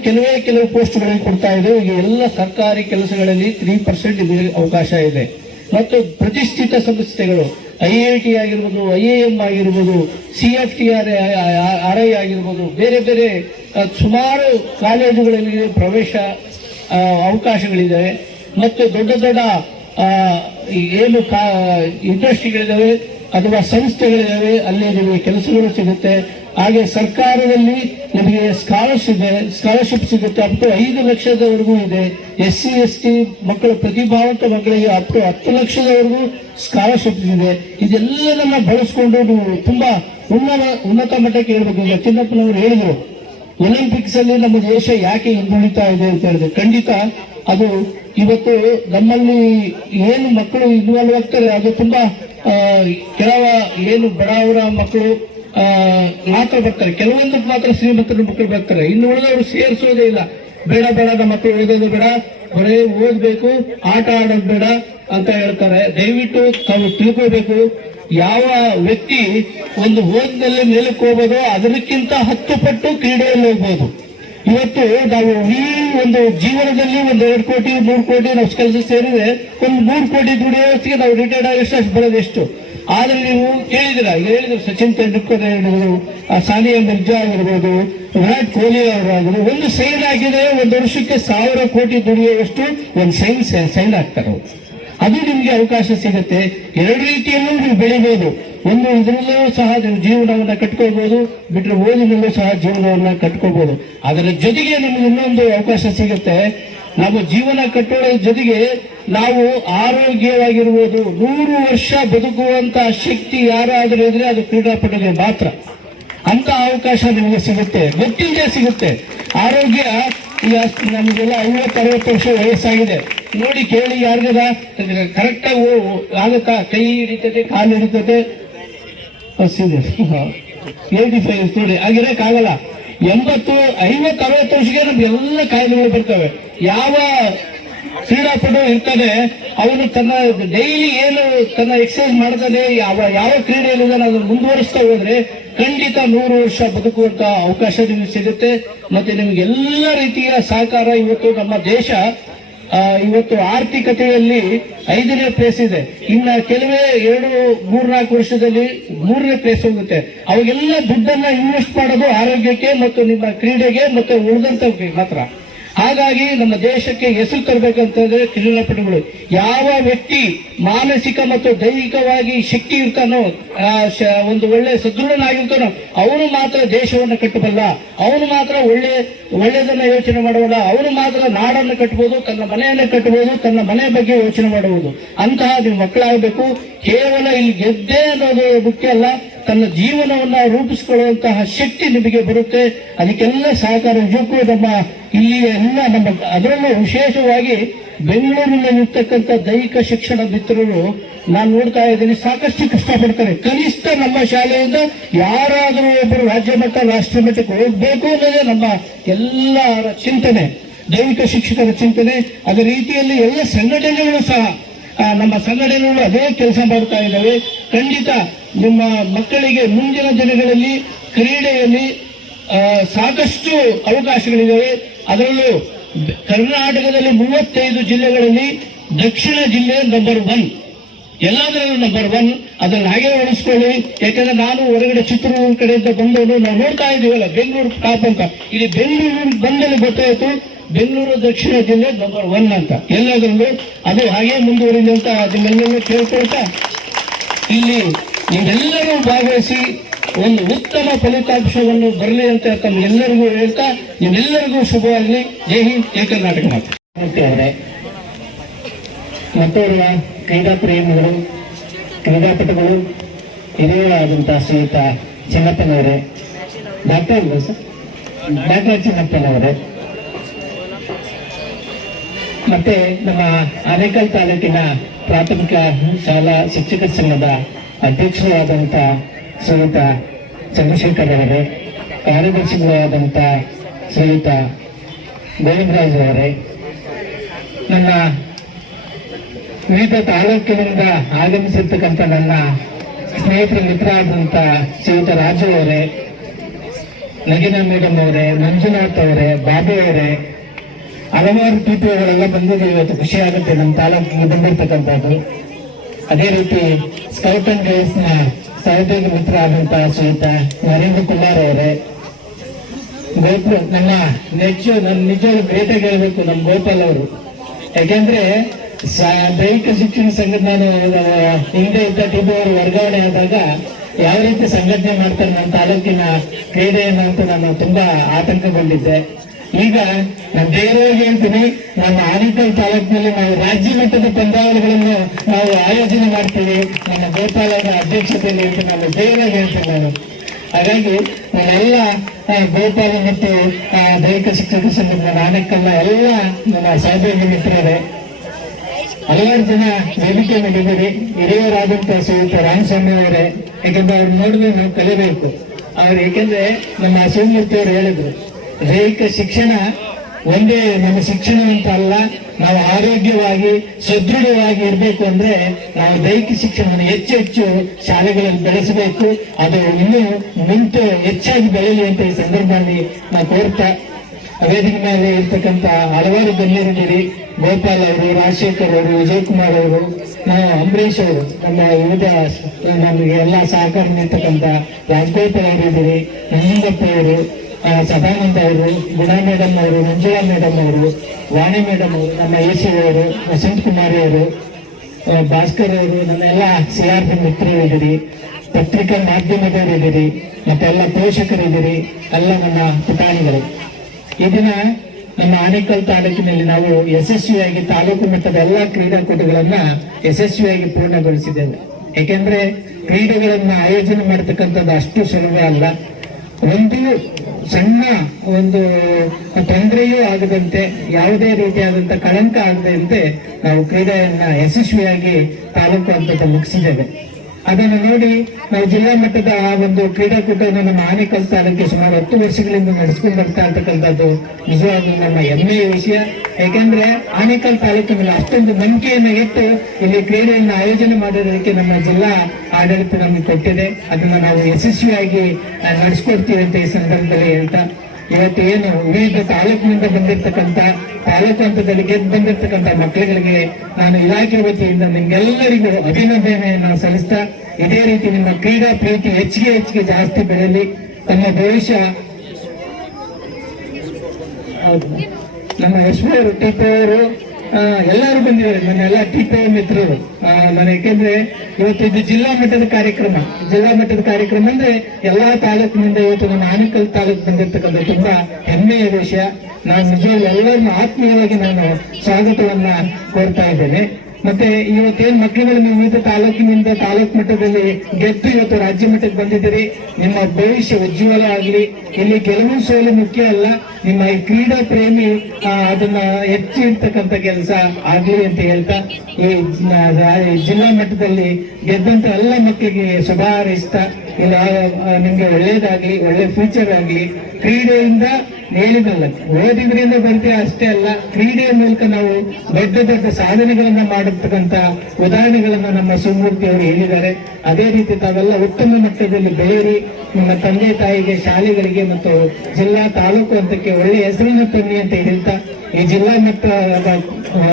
ಕೆಲವು ಪೋಸ್ಟ್ಗಳಿಗೆ ಕೊಡ್ತಾ ಇದೆ. ಈಗ ಎಲ್ಲ ಸರ್ಕಾರಿ ಕೆಲಸಗಳಲ್ಲಿ 3% ನಿಮಗೆ ಅವಕಾಶ ಇದೆ. ಮತ್ತು ಪ್ರತಿಷ್ಠಿತ ಸಂಸ್ಥೆಗಳು IIT ಆಗಿರ್ಬೋದು, IIM ಆಗಿರ್ಬೋದು, CFTRI ಆಗಿರ್ಬೋದು, ಬೇರೆ ಬೇರೆ ಸುಮಾರು ಕಾಲೇಜುಗಳಲ್ಲಿ ಪ್ರವೇಶ ಅವಕಾಶಗಳಿದ್ದಾವೆ. ಮತ್ತು ದೊಡ್ಡ ದೊಡ್ಡ ಏನು ಇಂಡಸ್ಟ್ರಿಗಳಿದ್ದಾವೆ ಅಥವಾ ಸಂಸ್ಥೆಗಳಿದ್ದಾವೆ, ಅಲ್ಲಿ ನಿಮಗೆ ಕೆಲಸಗಳು ಸಿಗುತ್ತೆ. ಹಾಗೆ ಸರ್ಕಾರದಲ್ಲಿ ನಿಮಗೆ ಸ್ಕಾಲರ್ಶಿಪ್ ಸಿಗುತ್ತೆ. ಅಪ್ ಟು 5 ಲಕ್ಷದವರೆಗೂ ಇದೆ. SC ST ಮಕ್ಕಳು, ಪ್ರತಿಭಾವಂತ ಮಕ್ಕಳಿಗೆ ಅಪ್ ಟು 10 ಲಕ್ಷದವರೆಗೂ ಸ್ಕಾಲರ್ಶಿಪ್ ಇದೆ. ಇದೆಲ್ಲದನ್ನ ಬಳಸ್ಕೊಂಡು ನೀವು ತುಂಬಾ ಉನ್ನತ ಮಟ್ಟಕ್ಕೆ ಹೇಳ್ಬೇಕು. ಈಗ ಚಿನ್ನಪ್ಪನವರು ಹೇಳಿದ್ರು, ಒಲಿಂಪಿಕ್ಸ್ ಅಲ್ಲಿ ನಮ್ಮ ದೇಶ ಯಾಕೆ ಹಿಂದುಳಿತಾ ಇದೆ ಅಂತ ಹೇಳಿದ್ರೆ, ಖಂಡಿತ ಅದು ಇವತ್ತು ನಮ್ಮಲ್ಲಿ ಏನು ಮಕ್ಕಳು ಇನ್ವಾಲ್ವ್ ಆಗ್ತಾರೆ ಅದು ತುಂಬಾ ಏನು ಬಡವರ ಮಕ್ಕಳು ಮಾತ್ರ ಬರ್ತಾರೆ, ಕೆಲವೊಂದಕ್ಕೆ ಮಾತ್ರ ಶ್ರೀಮಂತರ ಮಕ್ಕಳು ಬರ್ತಾರೆ. ಇನ್ನು ಉಳಿದವರು ಸೇರಿಸೋದೇ ಇಲ್ಲ. ಬೇಡ ನಮ್ಮ ಮಕ್ಕಳು ಓದೋದು ಬೇಡ, ಬರೇ ಓದ್ಬೇಕು, ಆಟ ಆಡೋದು ಬೇಡ ಅಂತ ಹೇಳ್ತಾರೆ. ದಯವಿಟ್ಟು ತಾವು ತಿಳ್ಕೋಬೇಕು. ಯಾವ ವ್ಯಕ್ತಿ ಒಂದು ಓದಿನಲ್ಲಿ ಮೇಲಕ್ಕೆ ಹೋಗೋದು ಅದಕ್ಕಿಂತ 10 ಪಟ್ಟು ಕ್ರೀಡೆಯಲ್ಲಿ ಹೋಗ್ಬೋದು. ಇವತ್ತು ನಾವು ಈ ಒಂದು ಜೀವನದಲ್ಲಿ ಒಂದು 2 ಕೋಟಿ 3 ಕೋಟಿ ನಾವು ಕೆಲಸ ಸೇರಿದ್ರೆ ಒಂದು 3 ಕೋಟಿ ದುಡಿಯೋತ್ತಿಗೆ ನಾವು ರಿಟೈರ್ಡ್ ಆಗಷ್ಟು ಅಷ್ಟು ಬರೋದು ಎಷ್ಟು. ಆದ್ರೆ ನೀವು ಕೇಳಿದಿರ, ಈಗ ಹೇಳಿದ್ರು ಸಚಿನ್ ತೆಂಡೂಲ್ಕರ್ ಹೇಳಿದ್ರು, ಸಾನಿಯಾ ಮಿರ್ಜಾ ಆಗಿರ್ಬೋದು, ವಿರಾಟ್ ಕೊಹ್ಲಿ ಅವರಾದ್ರು, ಒಂದು ಸೈನ್ ಹಾಕಿದ್ರೆ ಒಂದು ವರ್ಷಕ್ಕೆ 1000 ಕೋಟಿ ದುಡಿಯುವಷ್ಟು ಒಂದು ಸೈನ್ ಹಾಕ್ತಾರೆ. ಅದು ನಿಮ್ಗೆ ಅವಕಾಶ ಸಿಗುತ್ತೆ. 2 ರೀತಿಯಲ್ಲೂ ನೀವು ಬೆಳಿಬಹುದು. ಒಂದು ಇದರಲ್ಲೂ ಸಹ ನೀವು ಜೀವನವನ್ನ ಕಟ್ಕೋಬಹುದು, ಬಿಟ್ಟರೆ ಓದಿನಲ್ಲೂ ಸಹ ಜೀವನವನ್ನ ಕಟ್ಕೋಬಹುದು. ಅದರ ಜೊತೆಗೆ ನಿಮ್ಗೆ ಇನ್ನೊಂದು ಅವಕಾಶ ಸಿಗುತ್ತೆ. ನಾವು ಜೀವನ ಕಟ್ಟೋದ್ರ ಜೊತೆಗೆ ನಾವು ಆರೋಗ್ಯವಾಗಿರ್ಬೋದು. 100 ವರ್ಷ ಬದುಕುವಂತಹ ಶಕ್ತಿ ಯಾರಾದರೂ ಇದ್ರೆ ಅದು ಕ್ರೀಡಾಪಟುಗೆ ಮಾತ್ರ. ಅಂತ ಅವಕಾಶ ನಿಮಗೆ ಸಿಗುತ್ತೆ, ಗೊತ್ತಿಲ್ಲದೆ ಸಿಗುತ್ತೆ. ಆರೋಗ್ಯ ಈಗ ನಮಗೆಲ್ಲ 50-60 ವರ್ಷ ವಯಸ್ಸಾಗಿದೆ, ನೋಡಿ ಕೇಳಿ ಯಾರಿಗದ ಕರೆಕ್ಟಾಗಿ ಆಗುತ್ತಾ? ಕೈ ಹಿಡಿತದೆ, ಕಾಲು ಹಿಡಿತದೆ, 85 ನೋಡಿ ಆಗಿರಕ್ಕಾಗಲ್ಲ. 80-50-60 ವರ್ಷಕ್ಕೆ ನಮ್ಗೆಲ್ಲ ಕಾಯಿಲೆಗಳು ಬರ್ತವೆ. ಯಾವ ಕ್ರೀಡಾಪಟು ಇರ್ತಾನೆ ಅವನು ತನ್ನ ಡೈಲಿ ಏನು ತನ್ನ ಎಕ್ಸರ್ಸೈಸ್ ಮಾಡ್ತಾನೆ, ಯಾವ ಕ್ರೀಡೆಯಲ್ಲಿದ್ದಾನೆ ಅದನ್ನು ಮುಂದುವರಿಸ್ತಾ ಹೋದ್ರೆ ಖಂಡಿತ 100 ವರ್ಷ ಬದುಕುವಂತ ಅವಕಾಶ ನಿಮಗೆ ಸಿಗುತ್ತೆ. ಮತ್ತೆ ನಿಮಗೆಲ್ಲ ರೀತಿಯ ಸಹಕಾರ. ಇವತ್ತು ನಮ್ಮ ದೇಶ ಇವತ್ತು ಆರ್ಥಿಕತೆಯಲ್ಲಿ 5ನೇ ಪ್ಲೇಸ್ ಇದೆ. ಇನ್ನ ಕೆಲವೇ 2-3-4 ವರ್ಷದಲ್ಲಿ 3ನೇ ಪ್ಲೇಸ್ ಹೋಗುತ್ತೆ. ಅವಾಗೆಲ್ಲ ದುಡ್ಡನ್ನ ಇನ್ವೆಸ್ಟ್ ಮಾಡೋದು ಆರೋಗ್ಯಕ್ಕೆ ಮತ್ತು ನಿಮ್ಮ ಕ್ರೀಡೆಗೆ ಮತ್ತು ಉಳಿದಂತವ್ರಿಗೆ ಮಾತ್ರ. ಹಾಗಾಗಿ ನಮ್ಮ ದೇಶಕ್ಕೆ ಹೆಸರು ತರಬೇಕಂತಂದ್ರೆ ಕ್ರೀಡಾಪಟುಗಳು. ಯಾವ ವ್ಯಕ್ತಿ ಮಾನಸಿಕ ಮತ್ತು ದೈಹಿಕವಾಗಿ ಶಕ್ತಿ ಇರ್ತಾನೋ, ಒಂದು ಒಳ್ಳೆ ಸದೃಢನಾಗಿರ್ತಾನೋ ಅವನು ಮಾತ್ರ ದೇಶವನ್ನು ಕಟ್ಟಬಲ್ಲ, ಅವನು ಮಾತ್ರ ಒಳ್ಳೆಯದನ್ನ ಯೋಚನೆ ಮಾಡಬಲ್ಲ, ಅವನು ಮಾತ್ರ ನಾಡನ್ನು ಕಟ್ಟಬಹುದು, ತನ್ನ ಮನೆಯನ್ನು ಕಟ್ಟಬಹುದು, ತನ್ನ ಮನೆ ಬಗ್ಗೆ ಯೋಚನೆ ಮಾಡಬಹುದು. ಅಂತಹ ನೀವು ಮಕ್ಕಳಾಗಬೇಕು. ಕೇವಲ ಇಲ್ಲಿ ಗೆದ್ದೆ ಅನ್ನೋದು ಮುಖ್ಯ ಅಲ್ಲ, ತನ್ನ ಜೀವನವನ್ನ ರೂಪಿಸಿಕೊಳ್ಳುವಂತಹ ಶಕ್ತಿ ನಿಮಗೆ ಬರುತ್ತೆ. ಅದಕ್ಕೆಲ್ಲ ಸಹಕಾರ ನಿಜಕ್ಕೂ ನಮ್ಮ ಇಲ್ಲಿ ಎಲ್ಲ ನಮ್ಮ, ಅದರಲ್ಲೂ ವಿಶೇಷವಾಗಿ ಬೆಂಗಳೂರಿನಲ್ಲಿರ್ತಕ್ಕಂಥ ದೈಹಿಕ ಶಿಕ್ಷಣ ಮಿತ್ರರು ನಾನು ನೋಡ್ತಾ ಇದ್ದೀನಿ, ಸಾಕಷ್ಟು ಕಷ್ಟಪಡ್ತಾರೆ. ಕನಿಷ್ಠ ನಮ್ಮ ಶಾಲೆಯಿಂದ ಯಾರಾದರೂ ಒಬ್ಬರು ರಾಜ್ಯ ಮಟ್ಟ ರಾಷ್ಟ್ರ ಮಟ್ಟಕ್ಕೆ ಹೋಗ್ಬೇಕು ಅನ್ನೋದೇ ನಮ್ಮ ಎಲ್ಲರ ಚಿಂತನೆ, ದೈಹಿಕ ಶಿಕ್ಷಕರ ಚಿಂತನೆ. ಅದೇ ರೀತಿಯಲ್ಲಿ ಎಲ್ಲ ಸಂಘಟನೆಗಳು ಸಹ ನಮ್ಮ ಸಂಘಟನೆಗಳು ಅದೇ ಕೆಲಸ ಮಾಡ್ತಾ ಇದ್ದಾವೆ. ಖಂಡಿತ ನಿಮ್ಮ ಮಕ್ಕಳಿಗೆ ಮುಂದಿನ ದಿನಗಳಲ್ಲಿ ಕ್ರೀಡೆಯಲ್ಲಿ ಸಾಕಷ್ಟು ಅವಕಾಶಗಳಿದ್ದಾವೆ. ಅದರಲ್ಲೂ ಕರ್ನಾಟಕದಲ್ಲಿ 35 ಜಿಲ್ಲೆಗಳಲ್ಲಿ ದಕ್ಷಿಣ ಜಿಲ್ಲೆ ನಂಬರ್ 1, ಎಲ್ಲದರಲ್ಲೂ ನಂಬರ್ 1. ಅದನ್ನು ಹಾಗೆ ಉಳಿಸ್ಕೊಳ್ಳಿ. ಯಾಕಂದ್ರೆ ನಾನು ಹೊರಗಡೆ ಚಿತ್ರದುರ್ಗ ಕಡೆಯಿಂದ ಬಂದವರು ನಾವು ನೋಡ್ತಾ ಇದೀವಲ್ಲ ಬೆಂಗಳೂರು ಟಾಪ್ ಅಂತ. ಇಲ್ಲಿ ಬೆಂಗಳೂರು ಬಂದಲ್ಲಿ ಗೊತ್ತಾಯಿತು ಬೆಂಗಳೂರು ದಕ್ಷಿಣ ಜಿಲ್ಲೆ ನಂಬರ್ 1 ಅಂತ. ಎಲ್ಲದರಲ್ಲೂ ಅದು ಹಾಗೆ ಮುಂದುವರಿದೆ ಅಂತ ನಿಮ್ಮೆಲ್ಲರೂ ಕೇಳ್ಕೊಳ್ತಾ ಇಲ್ಲಿ ನೀವೆಲ್ಲರೂ ಭಾಗವಹಿಸಿ ಒಂದು ಉತ್ತಮ ಫಲಿತಾಂಶವನ್ನು ಬರಲಿ ಅಂತ ತಮ್ಮೆಲ್ಲರಿಗೂ ಹೇಳ್ತಾ ನಿಮ್ಮೆಲ್ಲರಿಗೂ ಶುಭವಾಗಲಿ. ಜೈ ಹಿಂದ್, ಜೈ ಕರ್ನಾಟಕ. ಅವರೇ ಮತ್ತೋರ್ವ ಕ್ರೀಡಾ ಪ್ರೇಮಿಗಳು, ಕ್ರೀಡಾಪಟುಗಳು, ಹಿರಿಯರಾದಂತಹ ಶ್ರೀಯುತ ಚಿನ್ನಪ್ಪನವರೇ, ಡಾಕ್ಟರ್ ಚಿನ್ನಪ್ಪನವರೇ, ಮತ್ತೆ ನಮ್ಮ ಆನೇಕಲ್ ತಾಲೂಕಿನ ಪ್ರಾಥಮಿಕ ಶಾಲಾ ಶಿಕ್ಷಕ ಸಂಘದ ಅಧ್ಯಕ್ಷರಾದಂಥ ಶ್ರೀಯುತ ಚಂದ್ರಶೇಖರ್ ಅವರೇ, ಕಾರ್ಯದರ್ಶಿಗಳಾದಂಥ ಶ್ರೀಯುತ ಗೋವಿಂದರಾಜ್ ಅವರೇ, ನನ್ನ ವಿವಿಧ ತಾಲೂಕಿನಿಂದ ಆಗಮಿಸಿರ್ತಕ್ಕಂಥ ನನ್ನ ಸ್ನೇಹಿತರ ಮಿತ್ರ ಆದಂಥ ಶ್ರೀಯುತ ರಾಜು ಅವರೇ, ನಗಿನಾ ಮೇಡಮ್ ಅವರೇ, ಮಂಜುನಾಥ್ ಅವರೇ, ಬಾಬು ಅವರೇ, ಹಲವಾರು ಟಿಪಿಒಗಳೆಲ್ಲ ಬಂದಿದೆ. ಇವತ್ತು ಖುಷಿ ಆಗುತ್ತೆ ನಮ್ಮ ತಾಲೂಕಿಗೆ ಬಂದಿರ್ತಕ್ಕಂಥದ್ದು. ಅದೇ ರೀತಿ ಸ್ಕೌಟ್ ಅಂಡ್ ಗೈಡ್ಸ್ ನ ಸಹೋದ್ಯೋಗಿ ಮಿತ್ರ ಆದಂತಹ ಶ್ರೀಯುತ ನರೇಂದ್ರ ಕುಮಾರ್ ಅವರೇ, ನನ್ನ ನಿಜವಾಗ್ಲೂ ಗ್ರೇಟಾಗಿ ಹೇಳ್ಬೇಕು ನಮ್ಮ ಗೋಪಾಲ್ ಅವರು. ಯಾಕೆಂದ್ರೆ ದೈಹಿಕ ಶಿಕ್ಷಣ ಸಂಘದ ನಾನು ಹಿಂದೆ ಇದ್ದ ಟಿಬು ಅವರು ವರ್ಗಾವಣೆ ಆದಾಗ ಯಾವ ರೀತಿ ಸಂಘಟನೆ ಮಾಡ್ತಾರೆ ನನ್ನ ತಾಲೂಕಿನ ಕ್ರೀಡೆಯನ್ನು ಅಂತ ನಾನು ತುಂಬಾ ಆತಂಕಗೊಂಡಿದ್ದೆ. ಈಗ ನಾನು ಧೈರ್ಯವಾಗಿ ಹೇಳ್ತೀನಿ, ನಮ್ಮ ಆನೇಕಲ್ ತಾಲೂಕಿನಲ್ಲಿ ನಾವು ರಾಜ್ಯ ಮಟ್ಟದ ಪಂದ್ಯಾವಳಿಗಳನ್ನು ನಾವು ಆಯೋಜನೆ ಮಾಡ್ತೀವಿ. ನಮ್ಮ ಗೋಪಾಲನ ಅಧ್ಯಕ್ಷತೆಯಲ್ಲಿ ಅಂತ ನಾನು ಧೈರ್ಯವಾಗಿ ಹೇಳ್ತೀನಿ ನಾನು. ಹಾಗಾಗಿ ನಾನೆಲ್ಲ ಗೋಪಾಲ ಮತ್ತು ದೈಹಿಕ ಶಿಕ್ಷಕ ಸಂಘದ ಆನೇಕಲ್ನ ಎಲ್ಲ ನನ್ನ ಸಹೋದ್ಯೋಗಿ ಮಿತ್ರರೇ, ಹಲವಾರು ಜನ ವೇದಿಕೆ ಮೇಲಿದ್ದೀರಿ. ಹಿರಿಯರಾದಂತಹ ಶ್ರೀಯುತ ರಾಮಸ್ವಾಮಿ ಅವರೇ, ಯಾಕಂದ್ರೆ ಅವ್ರು ನೋಡಿದ್ರೆ ನಾವು ಕಲಿಬೇಕು. ಅವ್ರು ಏಕೆಂದ್ರೆ ನಮ್ಮ ಶಿವಮೂರ್ತಿ ಅವರು ಹೇಳಿದ್ರು, ದೈಹಿಕ ಶಿಕ್ಷಣ ಒಂದೇ ನಮ್ಮ ಶಿಕ್ಷಣ ಅಂತ ಅಲ್ಲ, ನಾವು ಆರೋಗ್ಯವಾಗಿ ಸದೃಢವಾಗಿ ಇರಬೇಕು ಅಂದ್ರೆ ನಾವು ದೈಹಿಕ ಶಿಕ್ಷಣವನ್ನು ಹೆಚ್ಚು ಹೆಚ್ಚು ಶಾಲೆಗಳಲ್ಲಿ ಬೆಳೆಸಬೇಕು. ಅದು ಇನ್ನೂ ನಿಂತು ಹೆಚ್ಚಾಗಿ ಬೆಳೆಯಲಿ ಅಂತ ಈ ಸಂದರ್ಭದಲ್ಲಿ ನಾವು ಕೋರ್ತಾ, ವೇದಿಕೆ ಮೇಲೆ ಇರ್ತಕ್ಕಂಥ ಹಲವಾರು ಗಣ್ಯರಿದ್ದೀರಿ. ಗೋಪಾಲ್ ಅವರು, ರಾಜಶೇಖರ್ ಅವರು, ವಿಜಯಕುಮಾರ್ ಅವರು, ನಾವು ಅಂಬರೀಶ್ ಅವರು, ನಮ್ಮ ವಿವಿಧ ನಮಗೆ ಎಲ್ಲ ಸಹಕಾರ ನೀಡ್ತಕ್ಕಂಥ ರಾಜಗೋಪಾಲ್ ಅವರು ಇದ್ದೀರಿ, ನಂಜುಂಡಪ್ಪ ಅವರು, ಸದಾನಂದ ಅವರು, ಗುಣಾ ಮೇಡಮ್ ಅವರು, ಮಂಜುಳಾ ಮೇಡಮ್ ಅವರು, ವಾಣಿ ಮೇಡಮ್ ಅವರು, ನಮ್ಮ ಎಸಿ ಅವರು, ವಸಂತ್ ಕುಮಾರಿ ಅವರು, ಭಾಸ್ಕರ್ ಅವರು, ನಮ್ಮೆಲ್ಲ CRP ಮಿತ್ರರಿದ್ದೀರಿ, ಪತ್ರಿಕಾ ಮಾಧ್ಯಮದವರಿದ್ದೀರಿ, ಮತ್ತೆಲ್ಲ ಪೋಷಕರಿದ್ದೀರಿ, ಎಲ್ಲ ನನ್ನ ಪುಟಾಣಿಗಳು. ಈ ದಿನ ನಮ್ಮ ಆನೇಕಲ್ ತಾಲೂಕಿನಲ್ಲಿ ನಾವು ಯಶಸ್ವಿಯಾಗಿ ತಾಲೂಕು ಮಟ್ಟದ ಎಲ್ಲ ಕ್ರೀಡಾಕೂಟಗಳನ್ನ ಯಶಸ್ವಿಯಾಗಿ ಪೂರ್ಣಗೊಳಿಸಿದ್ದೇವೆ. ಯಾಕೆಂದ್ರೆ ಕ್ರೀಡೆಗಳನ್ನ ಆಯೋಜನೆ ಮಾಡತಕ್ಕಂಥದ್ದು ಅಷ್ಟು ಸುಲಭ ಅಲ್ಲ. ಒಂದು ಸಣ್ಣ ಒಂದು ತೊಂದರೆಯೂ ಆಗದಂತೆ, ಯಾವುದೇ ರೀತಿಯಾದಂತಹ ಕಳಂಕ ಆಗದಂತೆ ನಾವು ಕ್ರೀಡೆಯನ್ನ ಯಶಸ್ವಿಯಾಗಿ ತಾಲೂಕು ಹಂತದ ಮುಗಿಸಿದ್ದೇವೆ. ಅದನ್ನು ನೋಡಿ ನಾವು ಜಿಲ್ಲಾ ಮಟ್ಟದ ಆ ಒಂದು ಕ್ರೀಡಾಕೂಟವನ್ನು ನಮ್ಮ ಆನೇಕಲ್ ತಾಲೂಕಿಗೆ ಸುಮಾರು 10 ವರ್ಷಗಳಿಂದ ನಡೆಸ್ಕೊಂಡು ಬರ್ತಾ ಇರ್ತಕ್ಕಂಥದ್ದು ನಿಜವಾಗ್ಲೂ ನಮ್ಮ ಹೆಮ್ಮೆಯ ವಿಷಯ. ಯಾಕೆಂದ್ರೆ ಆನೇಕಲ್ ತಾಲೂಕಿನಲ್ಲಿ ಅಷ್ಟೊಂದು ನಂಬಿಕೆಯನ್ನು ಇಟ್ಟು ಇಲ್ಲಿ ಕ್ರೀಡೆಯನ್ನು ಆಯೋಜನೆ ಮಾಡೋದಕ್ಕೆ ನಮ್ಮ ಜಿಲ್ಲಾ ಆಡಳಿತ ನಮಗೆ ಕೊಟ್ಟಿದೆ. ಅದನ್ನ ನಾವು ಯಶಸ್ವಿಯಾಗಿ ನಡೆಸ್ಕೊಡ್ತೀವಿ ಅಂತ ಈ ಸಂದರ್ಭದಲ್ಲಿ ಹೇಳ್ತಾ, ಇವತ್ತು ಏನು ವಿವಿಧ ತಾಲೂಕಿನಿಂದ ಬಂದಿರತಕ್ಕಂತ, ತಾಲೂಕು ಹಂತದಲ್ಲಿ ಗೆದ್ದು ಬಂದಿರತಕ್ಕಂತ ಮಕ್ಕಳುಗಳಿಗೆ ನಾನು ಇಲಾಖೆ ವತಿಯಿಂದ ನಿಮ್ಗೆಲ್ಲರಿಗೂ ಅಭಿನಂದನೆಯನ್ನು ಸಲ್ಲಿಸ್ತಾ, ಇದೇ ರೀತಿ ನಿಮ್ಮ ಕ್ರೀಡಾ ಪ್ರೀತಿ ಹೆಚ್ಚಿಗೆ ಜಾಸ್ತಿ ಬೆಳೆಯಲಿ. ತಮ್ಮ ಭವಿಷ್ಯ ನಮ್ಮ ಯಶ್ವರು ಟಿಪಿ ಅವರು ಎಲ್ಲರೂ ಬಂದಿದ್ದಾರೆ, ನನ್ನೆಲ್ಲ ಟಿಪಿ ಮಿತ್ರರು. ನಾನು ಯಾಕೆಂದ್ರೆ ಇವತ್ತು ಇದು ಜಿಲ್ಲಾ ಮಟ್ಟದ ಕಾರ್ಯಕ್ರಮ. ಜಿಲ್ಲಾ ಮಟ್ಟದ ಕಾರ್ಯಕ್ರಮ ಅಂದ್ರೆ ಎಲ್ಲಾ ತಾಲೂಕಿನಿಂದ ಇವತ್ತು ನಮ್ಮ ಆನೇಕಲ್ ತಾಲೂಕು ಬಂದಿರತಕ್ಕಂಥ ತುಂಬಾ ಹೆಮ್ಮೆಯ ವಿಷಯ. ನಾನು ನಿಜವಾಗ್ಲೂ ಎಲ್ಲರನ್ನು ಆತ್ಮೀಯವಾಗಿ ನಾನು ಸ್ವಾಗತವನ್ನ ಕೋರ್ತಾ ಇದ್ದೇನೆ. ಮತ್ತೆ ಇವತ್ತೇನ್ ಮಕ್ಕಳುಗಳು ನೀವು ವಿವಿಧ ತಾಲೂಕಿನಿಂದ ತಾಲೂಕು ಮಟ್ಟದಲ್ಲಿ ಗೆದ್ದು ಇವತ್ತು ರಾಜ್ಯ ಮಟ್ಟಕ್ಕೆ ಬಂದಿದ್ದೀರಿ. ನಿಮ್ಮ ಭವಿಷ್ಯ ಉಜ್ವಲ ಆಗಲಿ. ಇಲ್ಲಿ ಗೆಲುವು ಸೋಲು ಮುಖ್ಯ ಅಲ್ಲ, ನಿಮ್ಮ ಈ ಕ್ರೀಡಾ ಪ್ರೇಮಿ ಅದನ್ನ ಹೆಚ್ಚು ಇರ್ತಕ್ಕಂಥ ಕೆಲಸ ಆಗ್ಲಿ ಅಂತ ಹೇಳ್ತಾ, ಈ ಜಿಲ್ಲಾ ಮಟ್ಟದಲ್ಲಿ ಗೆದ್ದಂತ ಎಲ್ಲ ಮಕ್ಕಳಿಗೆ ಶುಭ ಹಾರೈಸ್ತಾ, ಇಲ್ಲ ನಿಮ್ಗೆ ಒಳ್ಳೇದಾಗ್ಲಿ, ಒಳ್ಳೆ ಫ್ಯೂಚರ್ ಆಗ್ಲಿ. ಕ್ರೀಡೆಯಿಂದ ಹೇಳಿದಲ್ಲ, ಓದಿದ್ರಿಂದ ಬರ್ತೀವಿ ಅಷ್ಟೇ ಅಲ್ಲ, ಕ್ರೀಡೆಯ ಮೂಲಕ ನಾವು ದೊಡ್ಡ ದೊಡ್ಡ ಸಾಧನೆಗಳನ್ನ ಮಾಡಿರ್ತಕ್ಕಂಥ ಉದಾಹರಣೆಗಳನ್ನ ನಮ್ಮ ಸುಮೂರ್ತಿ ಅವರು ಹೇಳಿದ್ದಾರೆ. ಅದೇ ರೀತಿ ತಾವೆಲ್ಲ ಉತ್ತಮ ಮಟ್ಟದಲ್ಲಿ ಬೆಳೆಯಿರಿ. ನಿಮ್ಮ ತಂದೆ ತಾಯಿಗೆ, ಶಾಲೆಗಳಿಗೆ ಮತ್ತು ಜಿಲ್ಲಾ ತಾಲೂಕು ಹಂತಕ್ಕೆ ಒಳ್ಳೆ ಹೆಸರನ್ನು ತನ್ನಿ ಅಂತ ಹೇಳ್ತಾ, ಈ ಜಿಲ್ಲಾ ಮಟ್ಟದ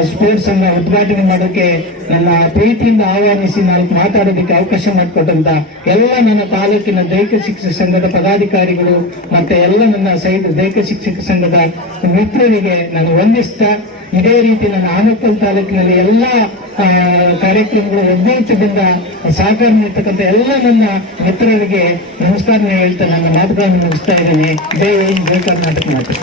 ಸ್ಪೋರ್ಟ್ಸ್ ಅನ್ನ ಉದ್ಘಾಟನೆ ಮಾಡೋಕೆ ನನ್ನ ಪ್ರೀತಿಯಿಂದ ಆಹ್ವಾನಿಸಿ ನಾನು ಮಾತಾಡೋದಕ್ಕೆ ಅವಕಾಶ ಮಾಡಿಕೊಟ್ಟಂತ ಎಲ್ಲ ನನ್ನ ತಾಲೂಕಿನ ದೈಹಿಕ ಶಿಕ್ಷಕ ಸಂಘದ ಪದಾಧಿಕಾರಿಗಳು ಮತ್ತೆ ಎಲ್ಲ ನನ್ನ ಸಹಿತ ದೈಹಿಕ ಶಿಕ್ಷಕ ಸಂಘದ ಮಿತ್ರರಿಗೆ ನಾನು ವಂದಿಸ್ತಾ, ಇದೇ ರೀತಿ ನನ್ನ ಆನೇಕಲ್ ತಾಲೂಕಿನಲ್ಲಿ ಎಲ್ಲ ಕಾರ್ಯಕ್ರಮಗಳು ಒಗ್ಗೂಟದಿಂದ ಸಹಕಾರ ನೀಡ್ತಕ್ಕಂಥ ಎಲ್ಲ ನನ್ನ ಮಿತ್ರರಿಗೆ ನಮಸ್ಕಾರ ಹೇಳ್ತಾ ನನ್ನ ಮಾತುಗಳನ್ನು ಮುಗಿಸ್ತಾ ಇದ್ದೇನೆ. ಜೈ ಹಿಂದ್, ಜೈ ಕರ್ನಾಟಕ ಮಾತು.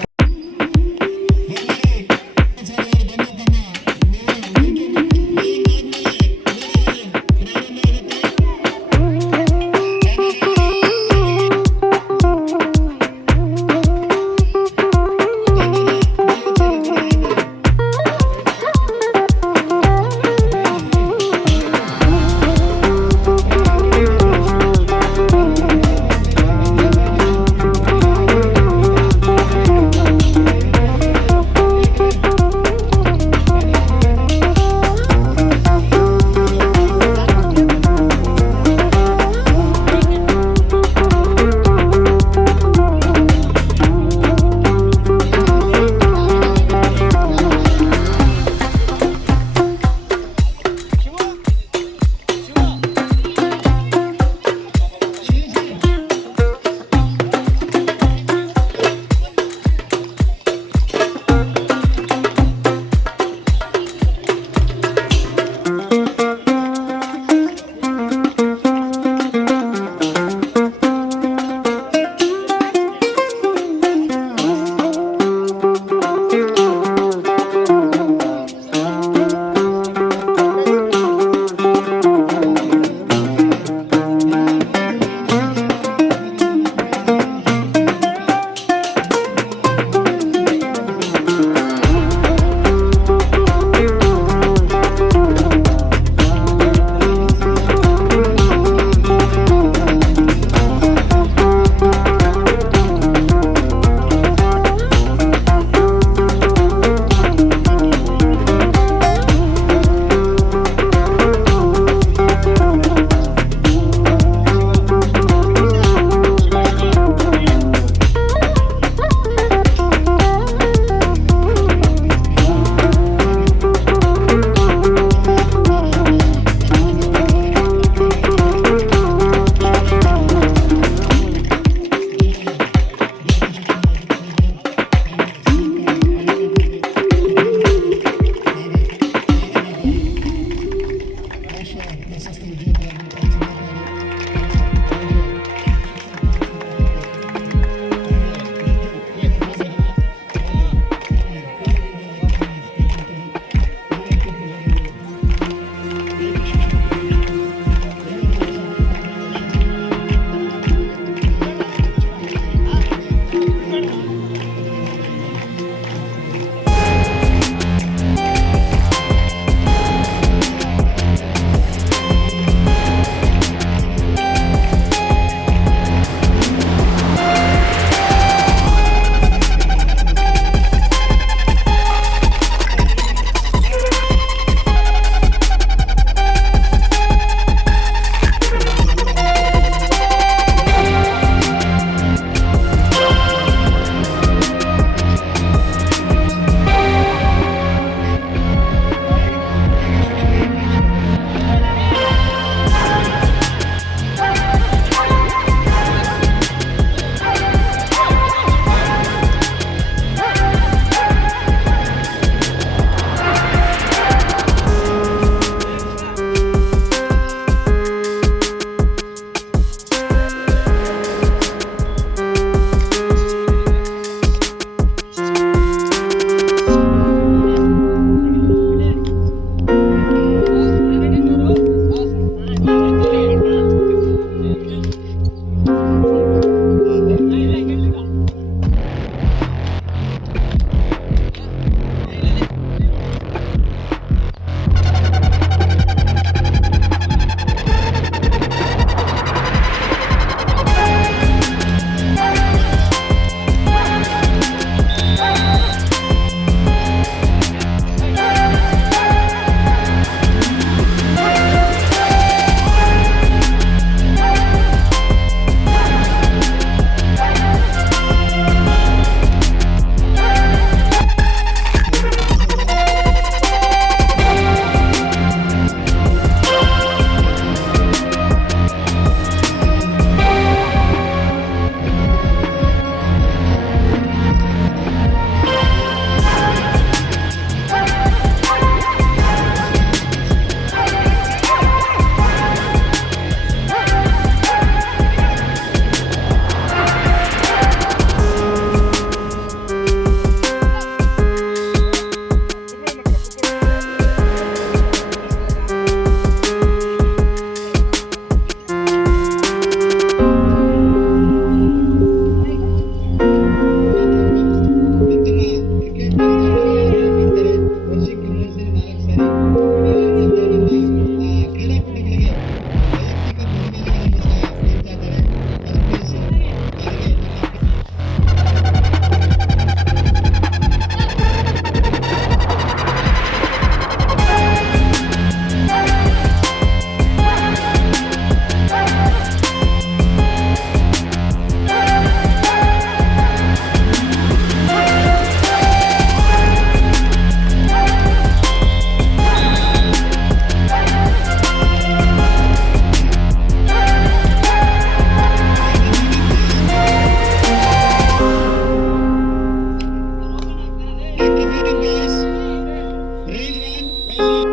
ರೇಂಜ್